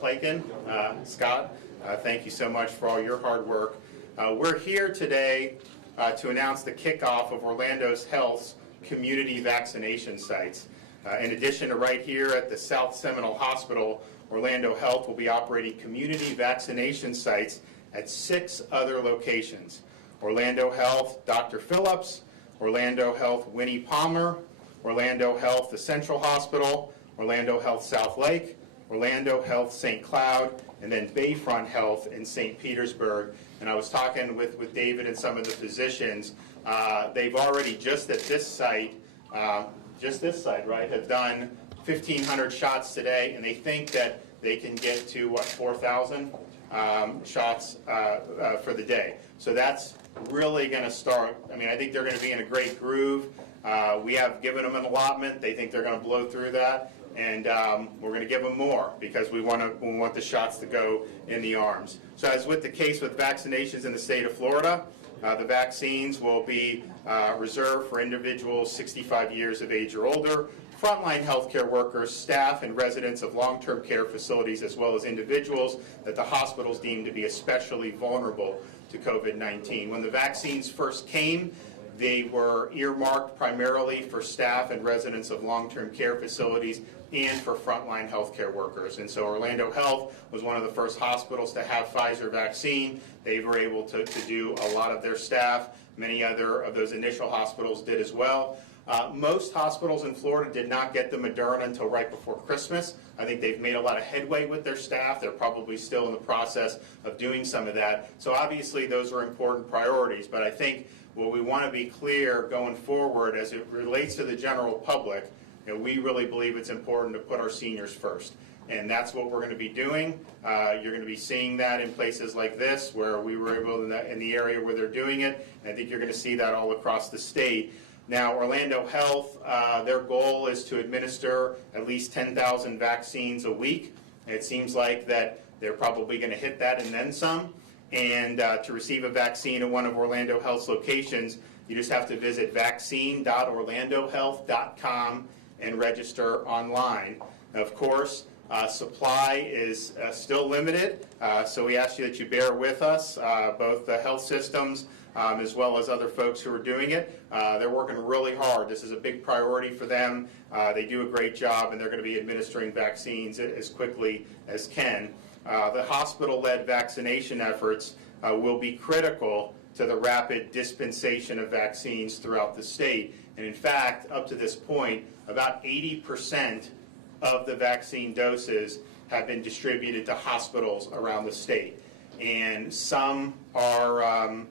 Plaken. Scott, thank you so much for all your hard work. We're here today to announce the kickoff of Orlando's Health's community vaccination sites. In addition to right here at the South Seminole Hospital, Orlando Health will be operating community vaccination sites at 6 other locations. Orlando Health Dr. Phillips, Orlando Health Winnie Palmer, Orlando Health the Central Hospital, Orlando Health South Lake, Orlando Health St. Cloud, and then Bayfront Health in St. Petersburg. And I was talking with David and some of the physicians. They've already, just at this site, right, have done 1,500 shots today, and they think that they can get to, what, 4,000 shots for the day. So that's really going to start. I mean, I think they're going to be in a great groove. We have given them an allotment. They think they're going to blow through that, and we're going to give them more because we want the shots to go in the arms. So as with the case with vaccinations in the state of Florida, the vaccines will be reserved for individuals 65 years of age or older, frontline healthcare workers, staff, and residents of long-term care facilities, as well as individuals that the hospitals deem to be especially vulnerable to COVID-19. When the vaccines first came, they were earmarked primarily for staff and residents of long-term care facilities and for frontline healthcare workers. And so Orlando Health was one of the first hospitals to have Pfizer vaccine. They were able to do a lot of their staff. Many other of those initial hospitals did as well. Most hospitals in Florida did not get the Moderna until right before Christmas. I think they've made a lot of headway with their staff. They're probably still in the process of doing some of that. So obviously those are important priorities, but I think what we want to be clear going forward as it relates to the general public, we really believe it's important to put our seniors first. And that's what we're going to be doing. You're going to be seeing that in places like this where we were able to, in the area where they're doing it. And I think you're going to see that all across the state. Now, Orlando Health, their goal is to administer at least 10,000 vaccines a week. It seems like that they're probably going to hit that and then some. And to receive a vaccine at one of Orlando Health's locations, you just have to visit vaccine.orlandohealth.com and register online. Now, of course, supply is still limited, so we ask you that you bear with us, both the health systems as well as other folks who are doing it. They're working really hard. This is a big priority for them. They do a great job, and they're going to be administering vaccines as quickly as can. The hospital-led vaccination efforts will be critical to the rapid dispensation of vaccines throughout the state. And in fact, up to this point, about 80% of the vaccine doses have been distributed to hospitals around the state. And some are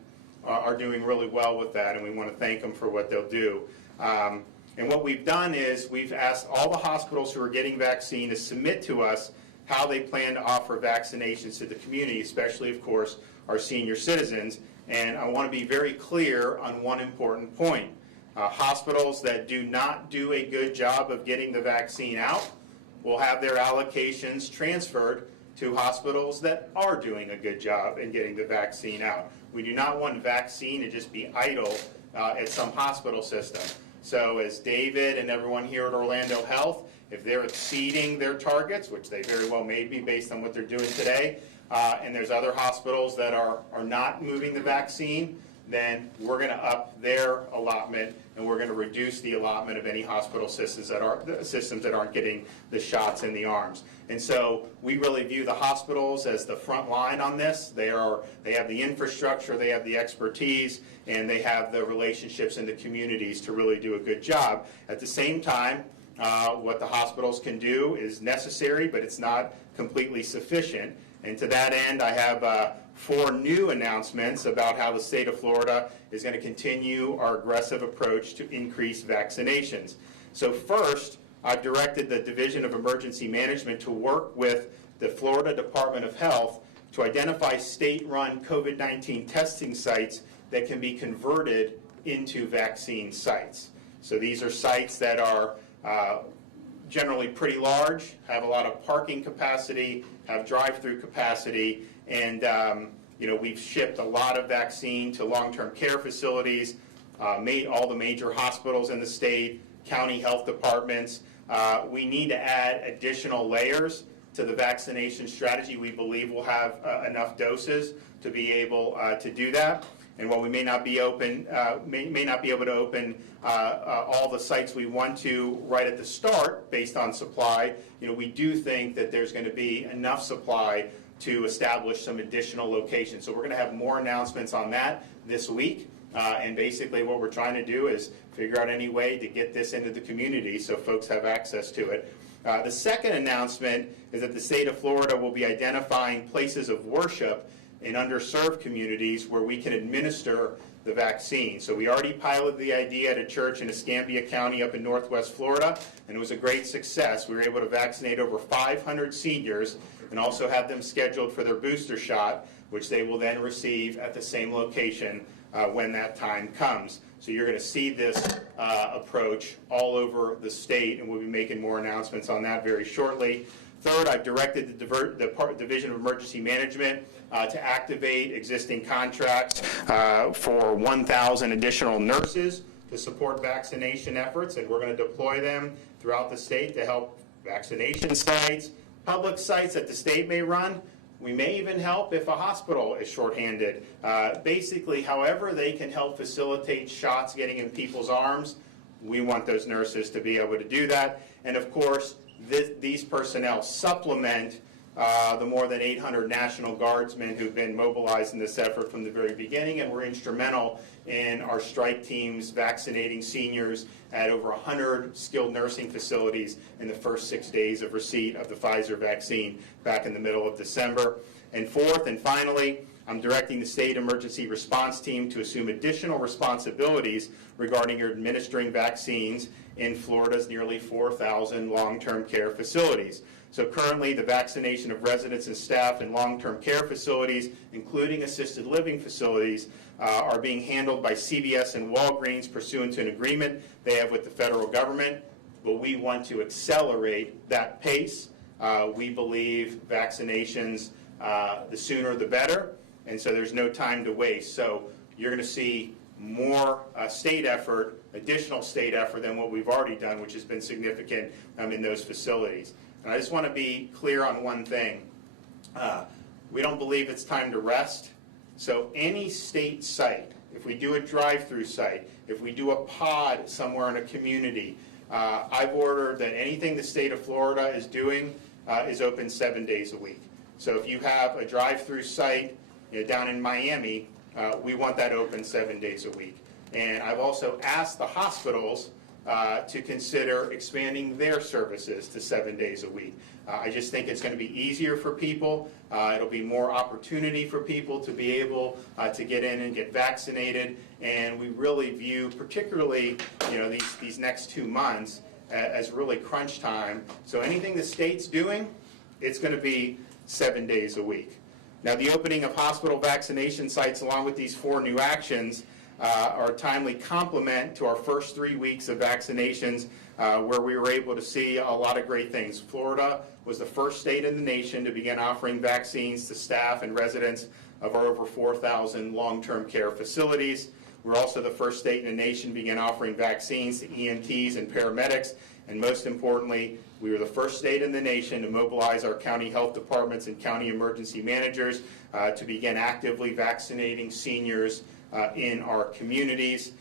doing really well with that, and we want to thank them for what they'll do. And what we've done is we've asked all the hospitals who are getting vaccine to submit to us how they plan to offer vaccinations to the community, especially, of course, our senior citizens. And I want to be very clear on one important point. Hospitals that do not do a good job of getting the vaccine out will have their allocations transferred to hospitals that are doing a good job in getting the vaccine out. We do not want vaccine to just be idle at some hospital system. So as David and everyone here at Orlando Health, if they're exceeding their targets, which they very well may be based on what they're doing today, and there's other hospitals that are not moving the vaccine, then we're going to up their allotment, and we're going to reduce the allotment of any hospital systems that aren't getting the shots in the arms. And so we really view the hospitals as the front line on this. They have the infrastructure, they have the expertise, and they have the relationships in the communities to really do a good job. At the same time, what the hospitals can do is necessary, but it's not completely sufficient. And to that end, I have 4 new announcements about how the state of Florida is going to continue our aggressive approach to increase vaccinations. So first, I've directed the Division of Emergency Management to work with the Florida Department of Health to identify state-run COVID-19 testing sites that can be converted into vaccine sites. So these are sites that are generally pretty large, have a lot of parking capacity, have drive-through capacity, and we've shipped a lot of vaccine to long-term care facilities, all the major hospitals in the state, county health departments. We need to add additional layers to the vaccination strategy, we believe we'll have enough doses to be able to do that. And while we may not be open, may not be able to open all the sites we want to right at the start based on supply, we do think that there's going to be enough supply to establish some additional locations. So we're going to have more announcements on that this week. And basically what we're trying to do is figure out any way to get this into the community so folks have access to it. The second announcement is that the state of Florida will be identifying places of worship in underserved communities where we can administer the vaccine. So we already piloted the idea at a church in Escambia County up in Northwest Florida, and it was a great success. We were able to vaccinate over 500 seniors and also have them scheduled for their booster shot, which they will then receive at the same location when that time comes. So you're going to see this approach all over the state, and we'll be making more announcements on that very shortly. Third, I've directed the Division of Emergency Management to activate existing contracts for 1,000 additional nurses to support vaccination efforts, and we're going to deploy them throughout the state to help vaccination sites, public sites that the state may run. We may even help if a hospital is shorthanded. Basically, however they can help facilitate shots getting in people's arms, we want those nurses to be able to do that. And of course, these personnel supplement the more than 800 National Guardsmen who've been mobilized in this effort from the very beginning, and were instrumental in our strike teams vaccinating seniors at over 100 skilled nursing facilities in the first 6 days of receipt of the Pfizer vaccine back in the middle of December. And fourth and finally, I'm directing the State Emergency Response Team to assume additional responsibilities regarding administering vaccines in Florida's nearly 4,000 long-term care facilities. So currently, the vaccination of residents and staff in long-term care facilities, including assisted living facilities, are being handled by CVS and Walgreens pursuant to an agreement they have with the federal government, but we want to accelerate that pace. We believe vaccinations, the sooner the better, and so there's no time to waste. So you're going to see more state effort, additional state effort than what we've already done, which has been significant in those facilities. And I just want to be clear on one thing. We don't believe it's time to rest. So any state site, if we do a drive-through site, if we do a pod somewhere in a community, I've ordered that anything the state of Florida is doing is open 7 days a week. So if you have a drive-through site down in Miami, we want that open 7 days a week. And I've also asked the hospitals to consider expanding their services to 7 days a week. I just think it's going to be easier for people. It'll be more opportunity for people to be able to get in and get vaccinated. And we really view, particularly, these next 2 months as really crunch time. So anything the state's doing, it's going to be 7 days a week. Now, the opening of hospital vaccination sites, along with these 4 new actions, are a timely complement to our first 3 weeks of vaccinations, where we were able to see a lot of great things. Florida was the first state in the nation to begin offering vaccines to staff and residents of our over 4,000 long-term care facilities. We're also the first state in the nation to begin offering vaccines to EMTs and paramedics. And most importantly, we were the first state in the nation to mobilize our county health departments and county emergency managers to begin actively vaccinating seniors in our communities.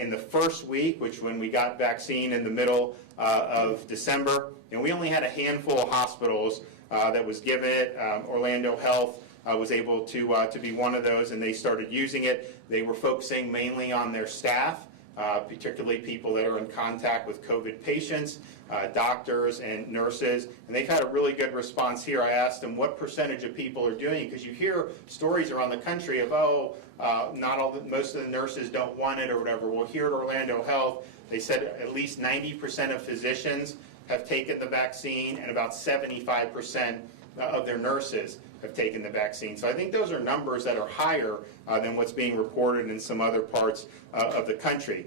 In the first week, which when we got vaccine in the middle of December, we only had a handful of hospitals that was given it. Orlando Health was able to be one of those, and they started using it. They were focusing mainly on their staff, particularly people that are in contact with COVID patients, doctors and nurses, and they've had a really good response here. I asked them what percentage of people are doing it, because you hear stories around the country of, most of the nurses don't want it or whatever. Well, here at Orlando Health, they said at least 90% of physicians have taken the vaccine, and about 75% of their nurses have taken the vaccine. So I think those are numbers that are higher than what's being reported in some other parts of the country.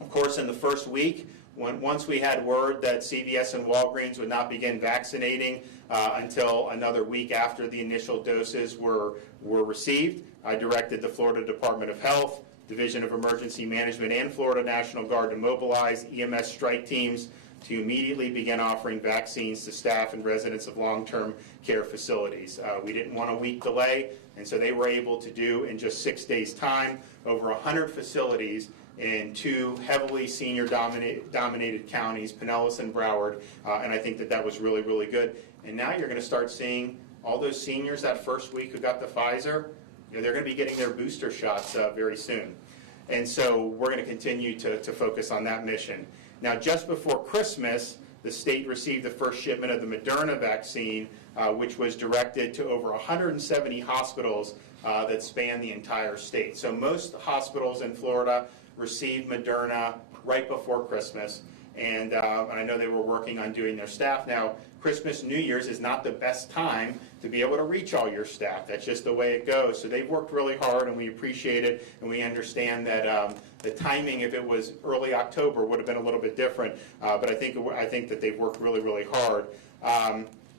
Of course, in the first week, once we had word that CVS and Walgreens would not begin vaccinating until another week after the initial doses were received, I directed the Florida Department of Health, Division of Emergency Management, and Florida National Guard to mobilize EMS strike teams to immediately begin offering vaccines to staff and residents of long-term care facilities. We didn't want a week delay, and so they were able to do in just 6 days' time over 100 facilities in 2 heavily senior-dominated counties, Pinellas and Broward, and I think that that was really, really good. And now you're going to start seeing all those seniors that first week who got the Pfizer, they're going to be getting their booster shots very soon. And so we're going to continue to focus on that mission. Now, just before Christmas, the state received the first shipment of the Moderna vaccine, which was directed to over 170 hospitals that span the entire state. So most hospitals in Florida received Moderna right before Christmas, and I know they were working on doing their staff. Now, Christmas, New Year's is not the best time to be able to reach all your staff. That's just the way it goes. So they've worked really hard, and we appreciate it, and we understand that the timing, if it was early October, would have been a little bit different. But I think that they've worked really, really hard.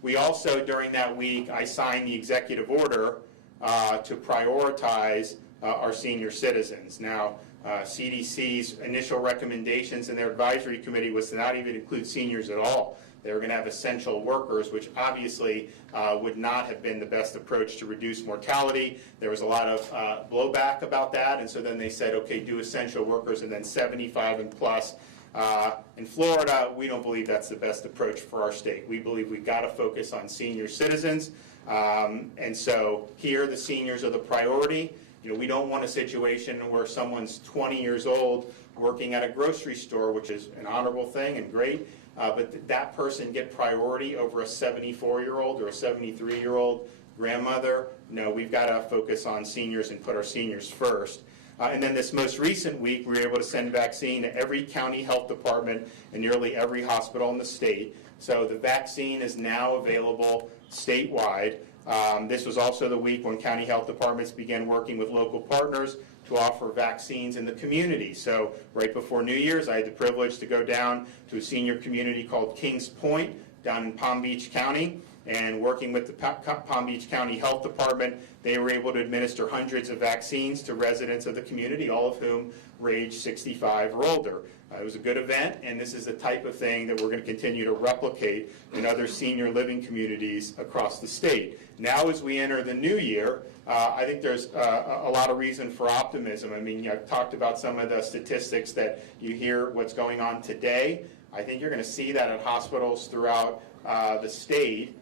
We also, during that week, I signed the executive order to prioritize our senior citizens. Now, CDC's initial recommendations in their advisory committee was to not even include seniors at all. They were going to have essential workers, which obviously would not have been the best approach to reduce mortality. There was a lot of blowback about that, and so then they said, okay, do essential workers and then 75 and plus. In Florida, we don't believe that's the best approach for our state. We believe we've got to focus on senior citizens, and so here the seniors are the priority. You know, we don't want a situation where someone's 20 years old working at a grocery store, which is an honorable thing and great, but that person get priority over a 74-year-old or a 73-year-old grandmother. No, we've got to focus on seniors and put our seniors first. And then this most recent week, we were able to send vaccine to every county health department and nearly every hospital in the state. So the vaccine is now available statewide. This was also the week when county health departments began working with local partners to offer vaccines in the community. So right before New Year's, I had the privilege to go down to a senior community called Kings Point down in Palm Beach County, and working with the Palm Beach County Health Department, they were able to administer hundreds of vaccines to residents of the community, all of whom were age 65 or older. It was a good event, and this is the type of thing that we're going to continue to replicate in other senior living communities across the state. Now, as we enter the new year, I think there's a lot of reason for optimism. I mean, I've talked about some of the statistics that you hear what's going on today. I think you're going to see that at hospitals throughout the state.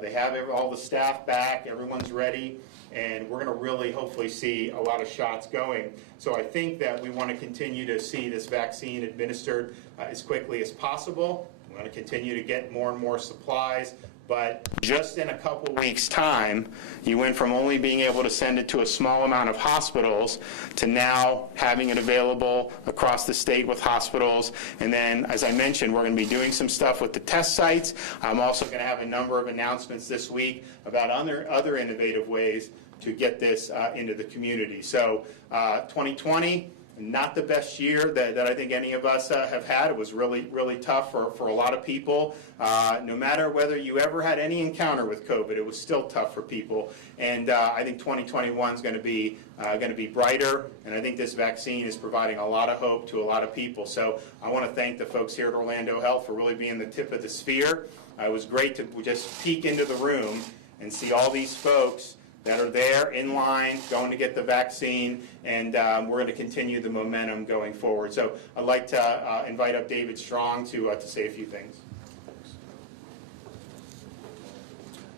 They have all the staff back, everyone's ready, and we're going to really hopefully see a lot of shots going. So I think that we want to continue to see this vaccine administered as quickly as possible. We want to continue to get more and more supplies. But just in a couple weeks' time, you went from only being able to send it to a small amount of hospitals to now having it available across the state with hospitals. And then, as I mentioned, we're going to be doing some stuff with the test sites. I'm also going to have a number of announcements this week about other innovative ways to get this into the community. So 2020, not the best year that I think any of us have had. It was really, really tough for a lot of people. No matter whether you ever had any encounter with COVID, it was still tough for people. And I think 2021 is going to be brighter. And I think this vaccine is providing a lot of hope to a lot of people. So I want to thank the folks here at Orlando Health for really being the tip of the spear. It was great to just peek into the room and see all these folks that are there in line, going to get the vaccine, and we're going to continue the momentum going forward. So I'd like to invite up David Strong to say a few things.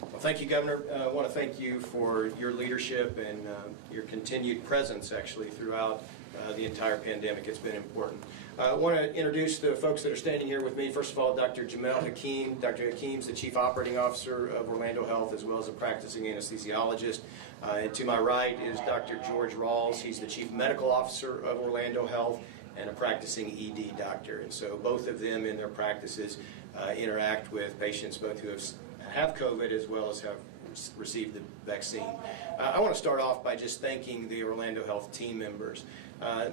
Well, thank you, Governor. I want to thank you for your leadership and your continued presence, actually, throughout the entire pandemic. It's been important. I want to introduce the folks that are standing here with me. First of all, Dr. Jamel Hakeem. Dr. Hakeem's the Chief Operating Officer of Orlando Health, as well as a practicing anesthesiologist. And to my right is Dr. George Rawls. He's the Chief Medical Officer of Orlando Health and a practicing ED doctor. And so both of them in their practices interact with patients both who have COVID as well as have received the vaccine. I want to start off by just thanking the Orlando Health team members.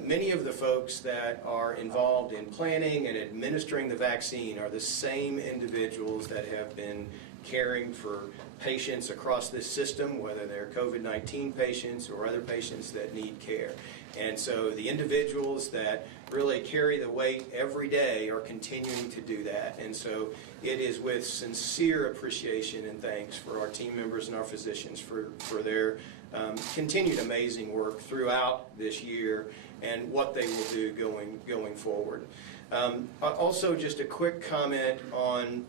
Many of the folks that are involved in planning and administering the vaccine are the same individuals that have been caring for patients across this system, whether they're COVID-19 patients or other patients that need care. And so the individuals that really carry the weight every day are continuing to do that. And so it is with sincere appreciation and thanks for our team members and our physicians for their continued amazing work throughout this year and what they will do going forward. Also, just a quick comment on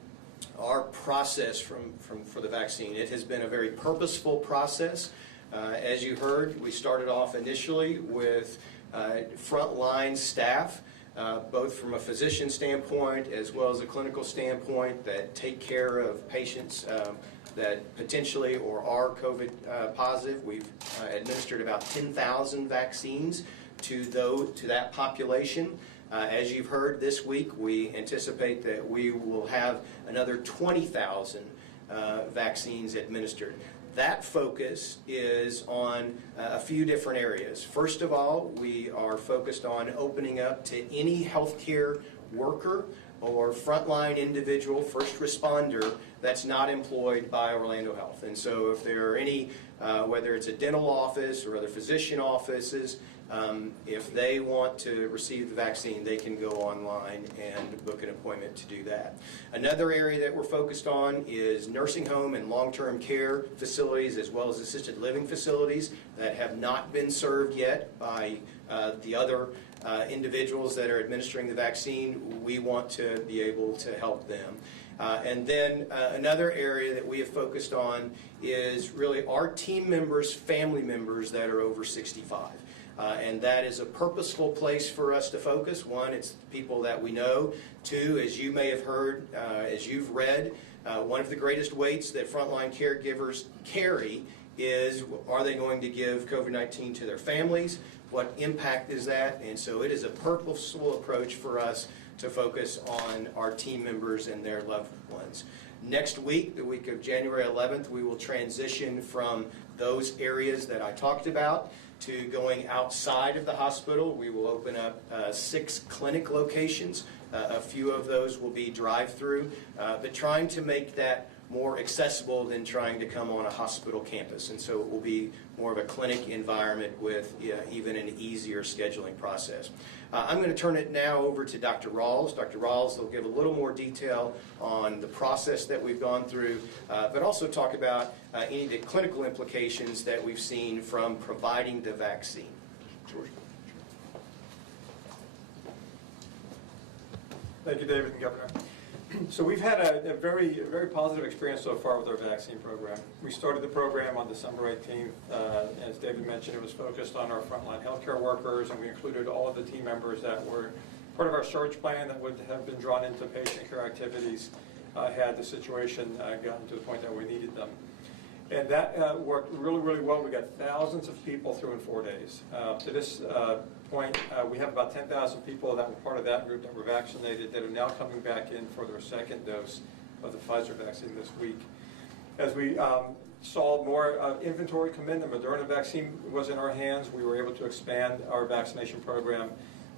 our process for the vaccine. It has been a very purposeful process. As you heard, we started off initially with frontline staff, both from a physician standpoint as well as a clinical standpoint, that take care of patients that potentially or are COVID positive. We've administered about 10,000 vaccines to that population. As you've heard this week, we anticipate that we will have another 20,000 vaccines administered. That focus is on a few different areas. First of all, we are focused on opening up to any healthcare worker or frontline individual, first responder, that's not employed by Orlando Health. And so if there are any, whether it's a dental office or other physician offices, if they want to receive the vaccine, they can go online and book an appointment to do that. Another area that we're focused on is nursing home and long-term care facilities, as well as assisted living facilities that have not been served yet by the other individuals that are administering the vaccine. We want to be able to help them. And then another area that we have focused on is really our team members, family members that are over 65. And that is a purposeful place for us to focus. One, it's people that we know. Two, as you may have heard, as you've read, one of the greatest weights that frontline caregivers carry is, are they going to give COVID-19 to their families? What impact is that? And so it is a purposeful approach for us to focus on our team members and their loved ones. Next week, the week of January 11th, we will transition from those areas that I talked about to going outside of the hospital. We will open up 6 clinic locations. A few of those will be drive-through, but trying to make that more accessible than trying to come on a hospital campus. And so it will be more of a clinic environment with even an easier scheduling process. I'm going to turn it now over to Dr. Rawls. Dr. Rawls will give a little more detail on the process that we've gone through, but also talk about any of the clinical implications that we've seen from providing the vaccine. George. Thank you, David and Governor. So we've had a very positive experience so far with our vaccine program. We started the program on December 18th. As David mentioned, it was focused on our frontline healthcare workers, and we included all of the team members that were part of our surge plan that would have been drawn into patient care activities had the situation gotten to the point that we needed them. And that worked really well. We got thousands of people through in 4 days. To this point, we have about 10,000 people that were part of that group that were vaccinated that are now coming back in for their second dose of the Pfizer vaccine this week. As we saw more inventory come in, the Moderna vaccine was in our hands. We were able to expand our vaccination program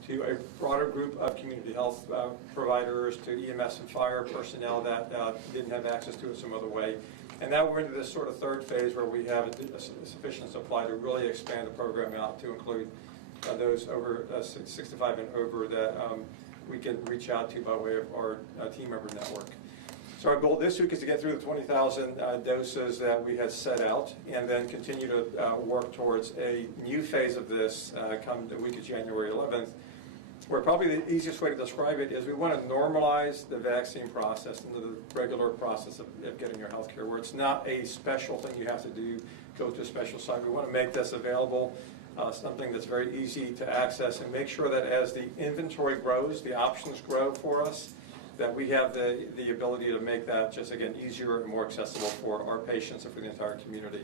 to a broader group of community health providers, to EMS and fire personnel that didn't have access to it some other way. And now we're into this sort of third phase where we have a sufficient supply to really expand the program out to include those over 65 and over that we can reach out to by way of our team member network. So our goal this week is to get through the 20,000 doses that we had set out, and then continue to work towards a new phase of this come the week of January 11th, where probably the easiest way to describe it is we want to normalize the vaccine process into the regular process of getting your health care, where it's not a special thing you have to do, go to a special site. We want to make this available, something that's very easy to access, and make sure that as the inventory grows, the options grow for us, that we have the ability to make that just, again, easier and more accessible for our patients and for the entire community.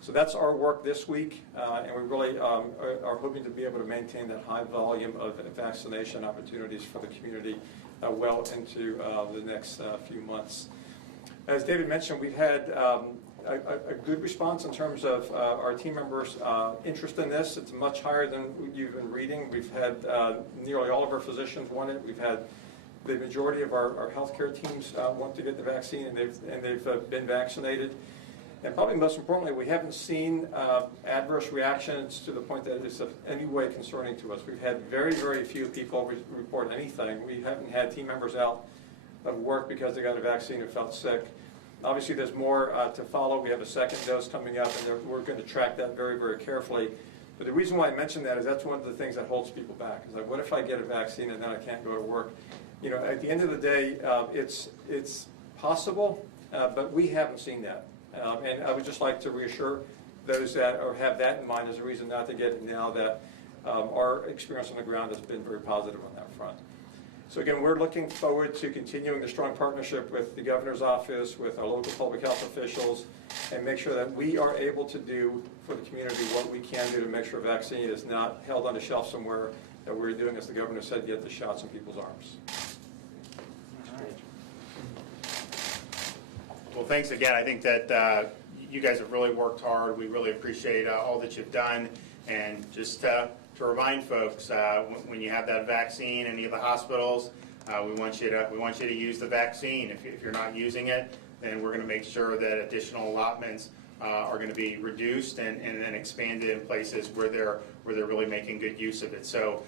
So that's our work this week, and we really are hoping to be able to maintain that high volume of vaccination opportunities for the community well into the next few months. As David mentioned, we've had a good response in terms of our team members' interest in this. It's much higher than you've been reading. We've had nearly all of our physicians want it. We've had the majority of our healthcare teams want to get the vaccine, and they've been vaccinated. And probably most importantly, we haven't seen adverse reactions to the point that it's of any way concerning to us. We've had very, very few people report anything. We haven't had team members out of work because they got a vaccine and felt sick. Obviously, there's more to follow. We have a second dose coming up, and we're going to track that very, very carefully. But the reason why I mention that is that's one of the things that holds people back. Is like, what if I get a vaccine and then I can't go to work? You know, at the end of the day, it's possible, but we haven't seen that. And I would just like to reassure those that have that in mind as a reason not to get it now, that our experience on the ground has been very positive on that front. So again, we're looking forward to continuing the strong partnership with the governor's office, with our local public health officials, and make sure that we are able to do for the community what we can do to make sure vaccine is not held on a shelf somewhere, that we're doing, as the governor said, get the shots in people's arms. Well, thanks again. I think that you guys have really worked hard. We really appreciate all that you've done. And just to remind folks, when you have that vaccine in any of the hospitals, we want you to use the vaccine. If you're not using it, then we're going to make sure that additional allotments are going to be reduced and then expanded in places where they're really making good use of it. So.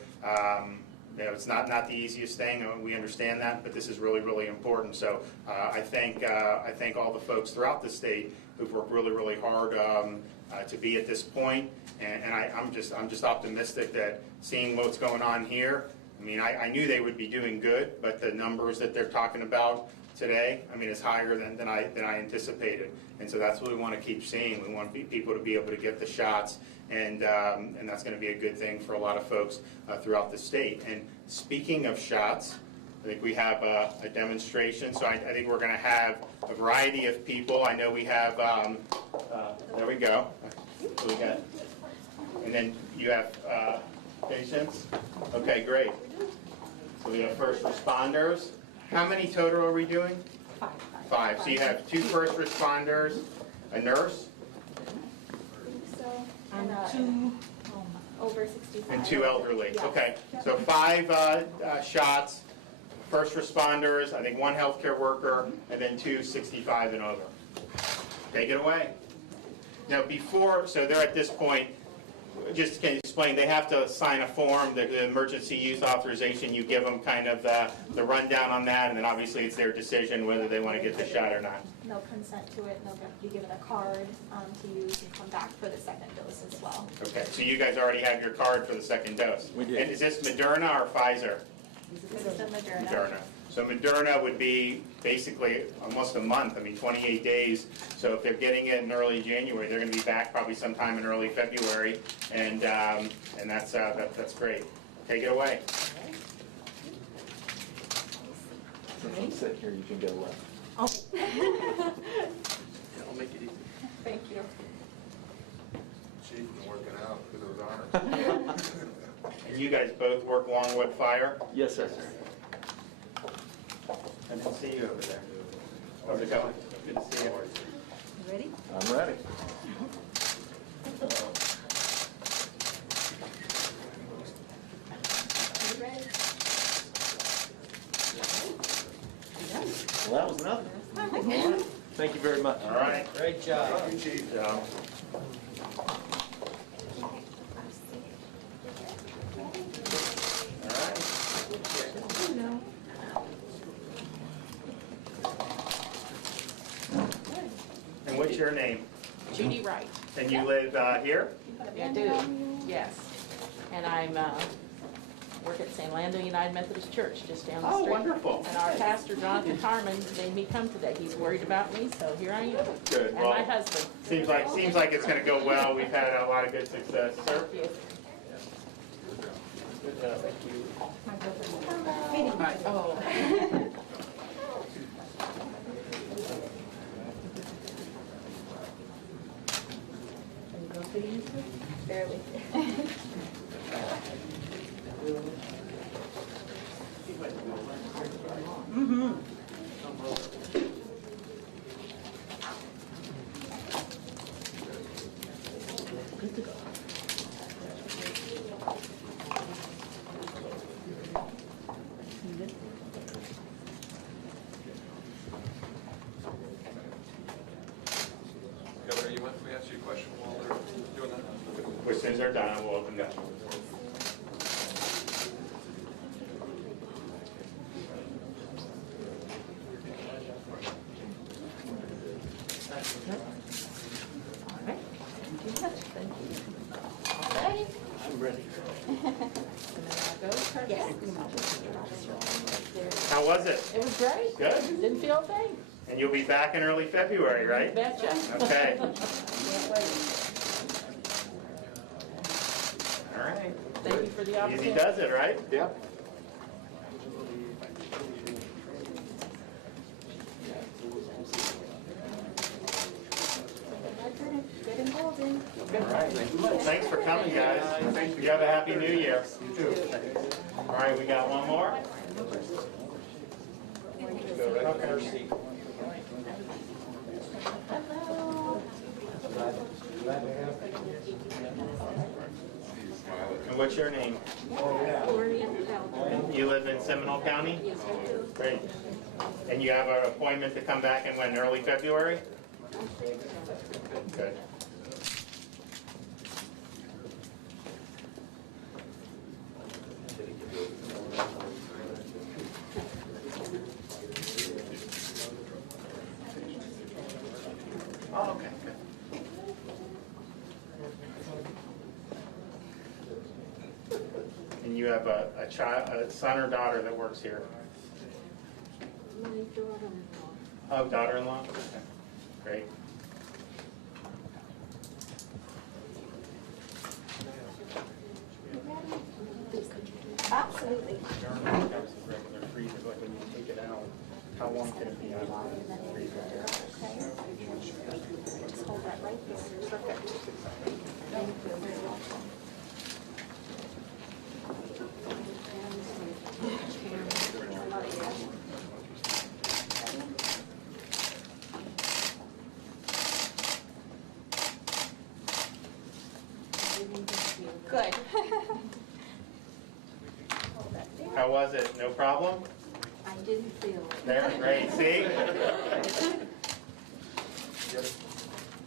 You know, it's not the easiest thing. We understand that, but this is really, really important. So I thank all the folks throughout the state who've worked really, really hard to be at this point. And I'm just optimistic that seeing what's going on here. I mean, I knew they would be doing good, but the numbers that they're talking about today, I mean, is higher than I anticipated. And so that's what we want to keep seeing. We want people to be able to get the shots. And that's going to be a good thing for a lot of folks throughout the state. And speaking of shots, I think we have a demonstration. So I think we're going to have a variety of people. I know we have, there we go. So we got, and then you have patients. Okay, great. So we have first responders. How many total are we doing? 5. So you have 2 first responders, a nurse, And 2 over 65. and 2 elderly. Yes. Okay, so 5 shots, first responders, I think 1 healthcare worker, and then 2 65 and over. Take it away. Now before, so they're at this point, just can you explain, they have to sign a form, the emergency use authorization, you give them kind of the rundown on that, and then obviously it's their decision whether they want to get the shot or not. They'll consent to it, and they'll be given a card to use and come back for the second dose as well. Okay, so you guys already have your card for the second dose. We did. And is this Moderna or Pfizer? This is the Moderna. Moderna. So Moderna would be basically almost a month, I mean 28 days. So if they're getting it in early January, they're going to be back probably sometime in early February, and that's great. Take it away. Since I'm sitting here, you can go left. Oh. I'll make it easy. Thank you. Chief been working out because it was honored. And you guys both work Longwood Fire? Yes, sir. I didn't see you over there. How's it going? Good to see you. Ready? I'm ready. You ready? Well, that was nothing. All right. Thank you very much. All right. Great job. Chief. Job. All right. No. And what's your name? Judy Wright. And you live here? I do, yes. And I'm, work at San Lando United Methodist Church, just down the Oh, street. wonderful. And our pastor, Jonathan Carmen, made me come today. He's worried about me, so here I am. Good. And Well, my husband. seems like it's going to go well. We've had a lot of good success, sir. Thank you. Good job. Thank you. Oh. Can you go to the inside? Barely. ask you a question while they're doing that? As soon as they're done, we'll open that. All right. Thank you much. Thank you. All right. I'm ready. And then I'll go. Yes. How was it? It was great. Good. Didn't feel a thing. And you'll be back in early February, right? Betcha. Okay. Can't wait. All right. Thank you for the opportunity. Easy does it, right? Yeah. Good and golden. All right. Well, thanks for coming, guys. Thank you. You have a happy new year. You too. All right, we got one more. Okay. Hello. And what's your name? Gloria Feldman. You live in Seminole County? Yes, I do. Great. And you have an appointment to come back in when, early February? Good. Oh, okay, good. And you have a child, a son or daughter that works here? My daughter-in-law. Oh, daughter-in-law? Okay, great. Absolutely. Regular freezer, like when you take it out, how long can it be on the freezer? Okay. Just hold that right there. Perfect. Thank you very much. Good. How was it? No problem? I didn't feel it. There, great, see?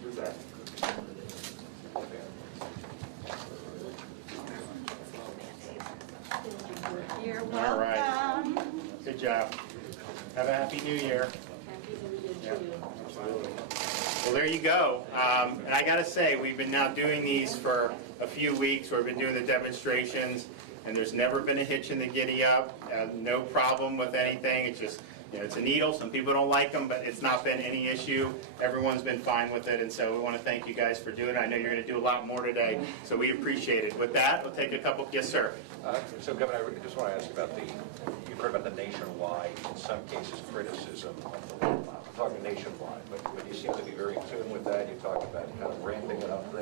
Who's that? You're All right. welcome. Good job. Have a happy new year. Happy New Year Yeah. to you. Well, there you go. And I got to say, we've been now doing these for a few weeks. We've been doing the demonstrations, and there's never been a hitch in the giddy up. No problem with anything. It's just, it's a needle. Some people don't like them, but it's not been any issue. Everyone's been fine with it, and so we want to thank you guys for doing it. I know you're going to do a lot more today, so we appreciate it. With that, we'll take a couple. Yes, sir. So, Governor, I just want to ask about you've heard about the nationwide, in some cases, criticism of the law. I'm talking nationwide, but you seem to be very in tune with that. You talked about kind of ramping up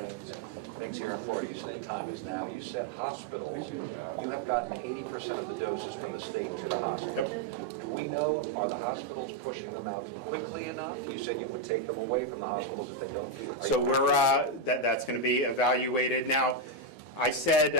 things here in Florida. You said the time is now. You said hospitals. You have gotten 80% of the doses from the state to the hospital. Do we know, are the hospitals pushing them out quickly enough? You said you would take them away from the hospitals if they don't do it. So we're, that's going to be evaluated. Now, I said,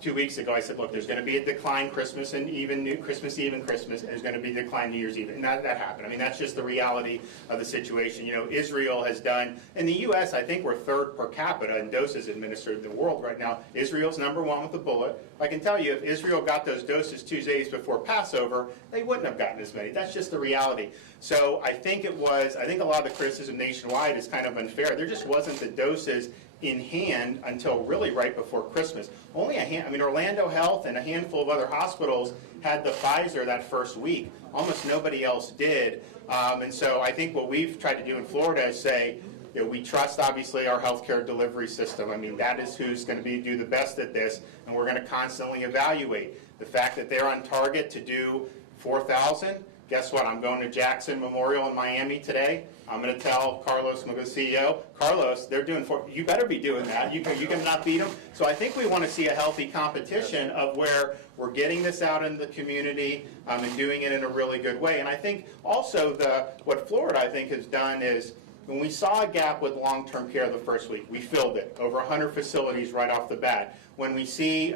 2 weeks ago, I said, look, there's going to be a decline Christmas and even Christmas Eve and Christmas, and there's going to be a decline New Year's Eve. And that happened. I mean, that's just the reality of the situation. Israel has done, in the U.S., I think we're third per capita in doses administered in the world right now. Israel's number one with a bullet. I can tell you, if Israel got those doses 2 days before Passover, they wouldn't have gotten as many. That's just the reality. So I think a lot of the criticism nationwide is kind of unfair. There just wasn't the doses in hand until really right before Christmas. Only Orlando Health and a handful of other hospitals had the Pfizer that first week. Almost nobody else did. And so I think what we've tried to do in Florida is say, we trust, obviously, our healthcare delivery system. I mean, that is who's going to do the best at this, and we're going to constantly evaluate. The fact that they're on target to do 4,000, guess what? I'm going to Jackson Memorial in Miami today. I'm going to tell Carlos, the CEO, Carlos, they're doing you better be doing that. You can not beat them. So I think we want to see a healthy competition of where we're getting this out in the community and doing it in a really good way. And I think also what Florida, I think, has done is when we saw a gap with long-term care the first week, we filled it. Over 100 facilities right off the bat. When we see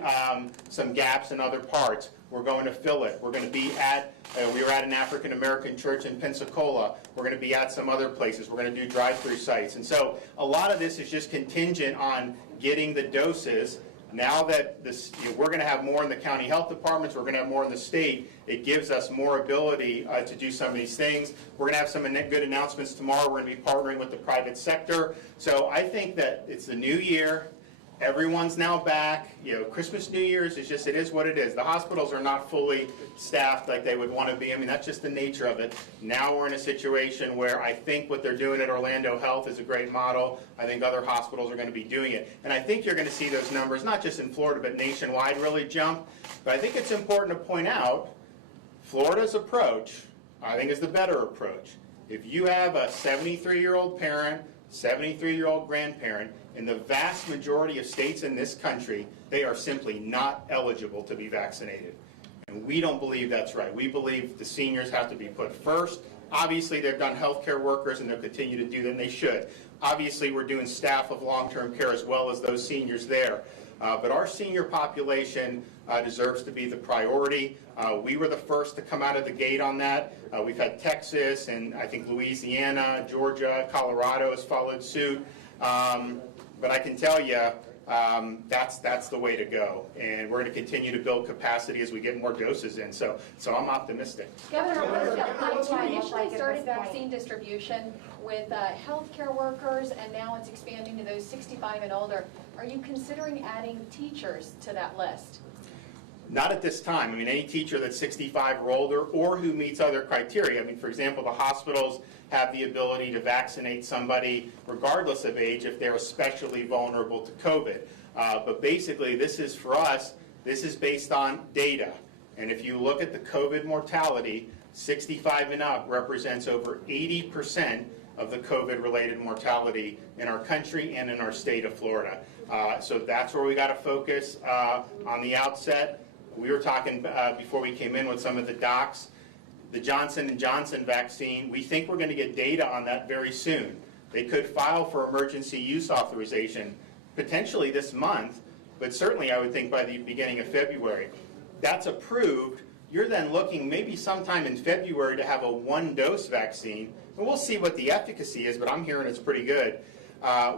some gaps in other parts, we're going to fill it. We're going to be at, we were at an African American church in Pensacola. We're going to be at some other places. We're going to do drive-through sites. And so a lot of this is just contingent on getting the doses. Now that this, we're going to have more in the county health departments, we're going to have more in the state, it gives us more ability to do some of these things. We're going to have some good announcements tomorrow. We're going to be partnering with the private sector. So I think that it's the new year. Everyone's now back. Christmas, New Year's is just, it is what it is. The hospitals are not fully staffed like they would want to be. I mean, that's just the nature of it. Now we're in a situation where I think what they're doing at Orlando Health is a great model. I think other hospitals are going to be doing it. And I think you're going to see those numbers, not just in Florida, but nationwide really jump. But I think it's important to point out, Florida's approach, I think, is the better approach. If you have a 73-year-old parent, 73-year-old grandparent, in the vast majority of states in this country, they are simply not eligible to be vaccinated. And we don't believe that's right. We believe the seniors have to be put first. Obviously, they've done healthcare workers, and they'll continue to do that, and they should. Obviously, we're doing staff of long-term care as well as those seniors there. But our senior population deserves to be the priority. We were the first to come out of the gate on that. We've had Texas, and I think Louisiana, Georgia, Colorado has followed suit. But I can tell you, that's the way to go. And we're going to continue to build capacity as we get more doses in. So I'm optimistic. Governor, you initially started vaccine distribution with healthcare workers, and now it's expanding to those 65 and older. Are you considering adding teachers to that list? Not at this time. I mean, any teacher that's 65 or older or who meets other criteria. I mean, for example, the hospitals have the ability to vaccinate somebody regardless of age if they're especially vulnerable to COVID. But basically, this is for us, this is based on data. And if you look at the COVID mortality, 65 and up represents over 80% of the COVID-related mortality in our country and in our state of Florida. So that's where we got to focus on the outset. We were talking before we came in with some of the docs. The Johnson & Johnson vaccine, we think we're going to get data on that very soon. They could file for emergency use authorization potentially this month, but certainly I would think by the beginning of February. That's approved. You're then looking maybe sometime in February to have a one-dose vaccine. And we'll see what the efficacy is, but I'm hearing it's pretty good.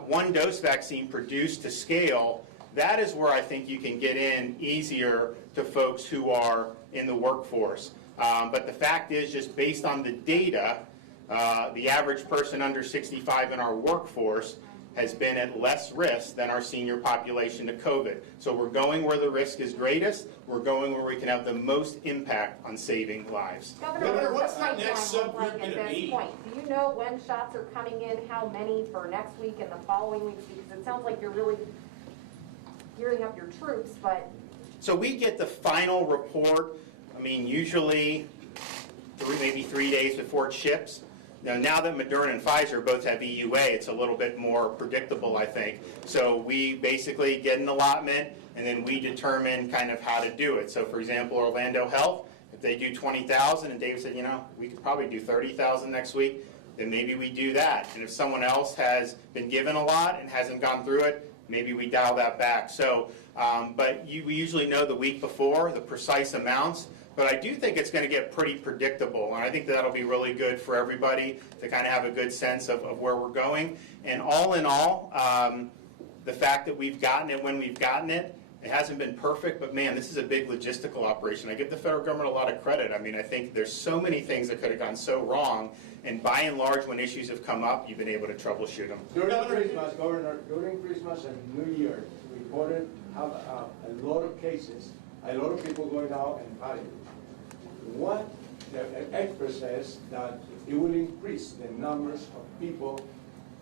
One-dose vaccine produced to scale, that is where I think you can get in easier to folks who are in the workforce. But the fact is, just based on the data, the average person under 65 in our workforce has been at less risk than our senior population to COVID. So we're going where the risk is greatest. We're going where we can have the most impact on saving lives. Governor, what's the next subgroup going to be? Do you know when shots are coming in, how many for next week and the following weeks? Because it sounds like you're really gearing up your troops, but... So we get the final report, I mean, usually maybe 3 days before it ships. Now that Moderna and Pfizer both have EUA, it's a little bit more predictable, I think. So we basically get an allotment, and then we determine kind of how to do it. So, for example, Orlando Health, if they do 20,000, and David said, you know, we could probably do 30,000 next week, then maybe we do that. And if someone else has been given a lot and hasn't gone through it, maybe we dial that back. So, but we usually know the week before the precise amounts. But I do think it's going to get pretty predictable, and I think that'll be really good for everybody to kind of have a good sense of where we're going. And all in all, the fact that we've gotten it when we've gotten it, it hasn't been perfect, but man, this is a big logistical operation. I give the federal government a lot of credit. I mean, I think there's so many things that could have gone so wrong, and by and large, when issues have come up, you've been able to troubleshoot them. During Christmas, Governor, during Christmas and New Year, we reported have a lot of cases, a lot of people going out and partying. What the expert says that it will increase the numbers of people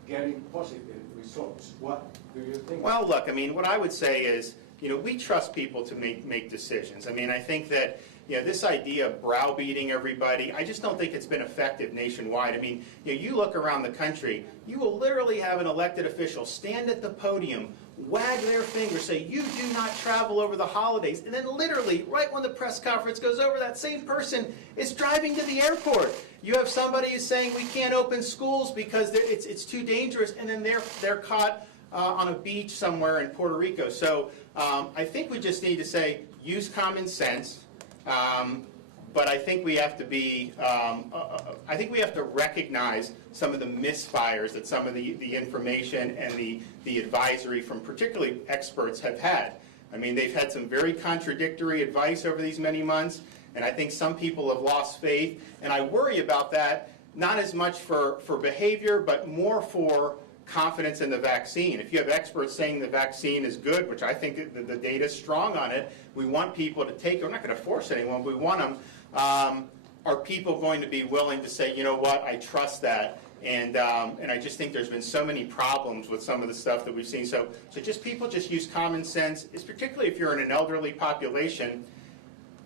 getting positive results. What do you think? Well, look, I mean, what I would say is, you know, we trust people to make decisions. I mean, I think that, you know, this idea of browbeating everybody, I just don't think it's been effective nationwide. I mean, you know, you look around the country, you will literally have an elected official stand at the podium, wag their finger, say, you do not travel over the holidays, and then literally, right when the press conference goes over, that same person is driving to the airport. You have somebody who's saying we can't open schools because it's too dangerous, and then they're caught on a beach somewhere in Puerto Rico. So I think we just need to say, use common sense. But I think we have to be, I think we have to recognize some of the misfires that some of the information and the advisory from particularly experts have had. I mean, they've had some very contradictory advice over these many months, and I think some people have lost faith, and I worry about that, not as much for behavior, but more for confidence in the vaccine. If you have experts saying the vaccine is good, which I think the data is strong on it, we want people to take it. We're not going to force anyone, we want them. Are people going to be willing to say, you know what, I trust that? And I just think there's been so many problems with some of the stuff that we've seen. So just people just use common sense, it's particularly if you're in an elderly population.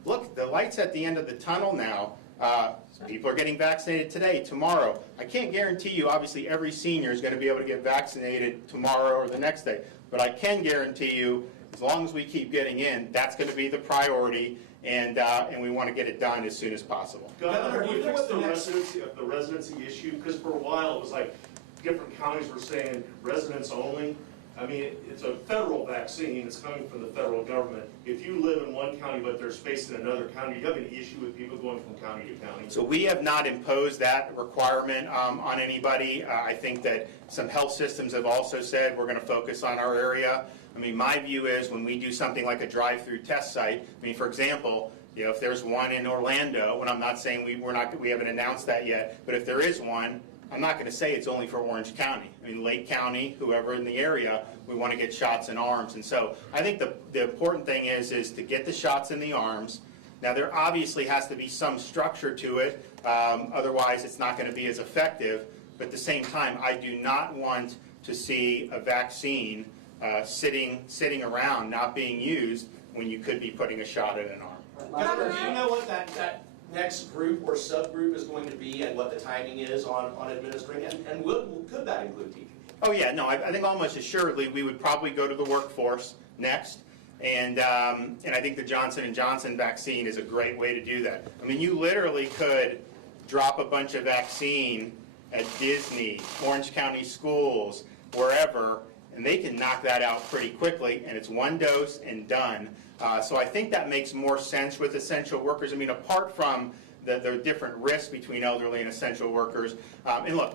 Look, the light's at the end of the tunnel now. People are getting vaccinated today, tomorrow. I can't guarantee you, obviously, every senior is going to be able to get vaccinated tomorrow or the next day. But I can guarantee you, as long as we keep getting in, that's going to be the priority, and we want to get it done as soon as possible. Governor, do you know what the residency issue? Because for a while it was like different counties were saying residents only. I mean, it's a federal vaccine. It's coming from the federal government. If you live in one county but there's space in another county, do you have an issue with people going from county to county? So we have not imposed that requirement on anybody. I think that some health systems have also said we're going to focus on our area. I mean, my view is when we do something like a drive-through test site, I mean, for example, you know, if there's one in Orlando, and I'm not saying we haven't announced that yet, but if there is one, I'm not going to say it's only for Orange County. I mean, Lake County, whoever in the area, we want to get shots in arms. And so I think the important thing is to get the shots in the arms. Now, there obviously has to be some structure to it. Otherwise, it's not going to be as effective. But at the same time, I do not want to see a vaccine sitting around not being used when you could be putting a shot in an arm. Governor, do you know what that next group or subgroup is going to be and what the timing is on administering? And could that include teachers? Oh yeah, no, I think almost assuredly we would probably go to the workforce next. And I think the Johnson & Johnson vaccine is a great way to do that. I mean, you literally could drop a bunch of vaccine at Disney, Orange County schools, wherever, and they can knock that out pretty quickly, and it's one dose and done. So I think that makes more sense with essential workers. I mean, apart from the different risks between elderly and essential workers. And look,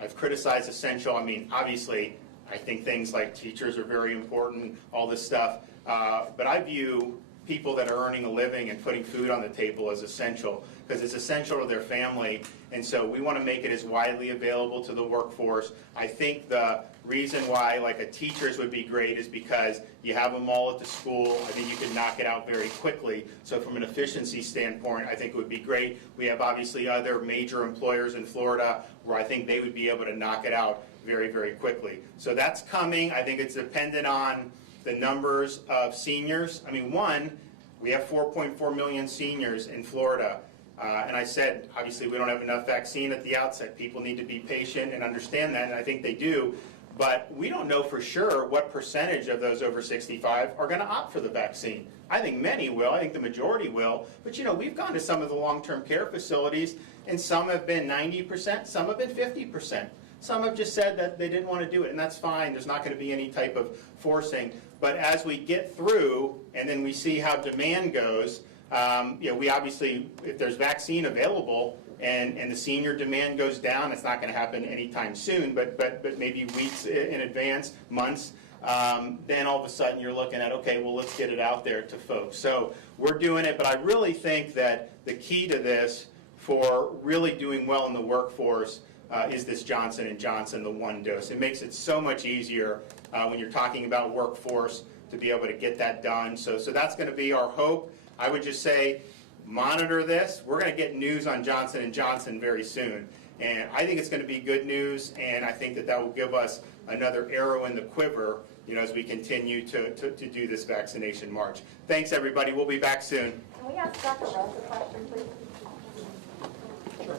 I've criticized essential. I mean, obviously, I think things like teachers are very important, all this stuff. But I view people that are earning a living and putting food on the table as essential, because it's essential to their family. And so we want to make it as widely available to the workforce. I think the reason why like a teacher's would be great is because you have them all at the school. I think you could knock it out very quickly. So from an efficiency standpoint, I think it would be great. We have obviously other major employers in Florida where I think they would be able to knock it out very, very quickly. So that's coming. I think it's dependent on the numbers of seniors. I mean, we have 4.4 million seniors in Florida. And I said, obviously, we don't have enough vaccine at the outset. People need to be patient and understand that, and I think they do. But we don't know for sure what percentage of those over 65 are going to opt for the vaccine. I think many will. I think the majority will. But, you know, we've gone to some of the long-term care facilities, and some have been 90%, some have been 50%. Some have just said that they didn't want to do it, and that's fine. There's not going to be any type of forcing. But as we get through, and then we see how demand goes, you know, we obviously, if there's vaccine available and the senior demand goes down, it's not going to happen anytime soon, but maybe weeks in advance, months, then all of a sudden you're looking at, okay, well, let's get it out there to folks. So we're doing it, but I really think that the key to this for really doing well in the workforce is this Johnson & Johnson, the one dose. It makes it so much easier when you're talking about workforce to be able to get that done. So that's going to be our hope. I would just say, monitor this. We're going to get news on Johnson & Johnson very soon. And I think it's going to be good news, and I think that will give us another arrow in the quiver, you know, as we continue to do this vaccination march. Thanks, everybody. We'll be back soon. Can we ask Dr. Wells a question, please? Sure.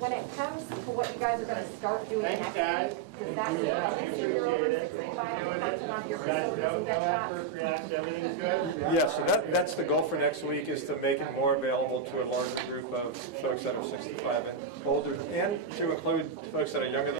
When it comes to what you guys are going to start doing Thanks, next guys. week, does that mean that you're over 65 and come to your facilities and get shots? Everything's good? Yeah, so that's the goal for next week, is to make it more available to a larger group of folks that are 65 and older, and to include folks that are younger than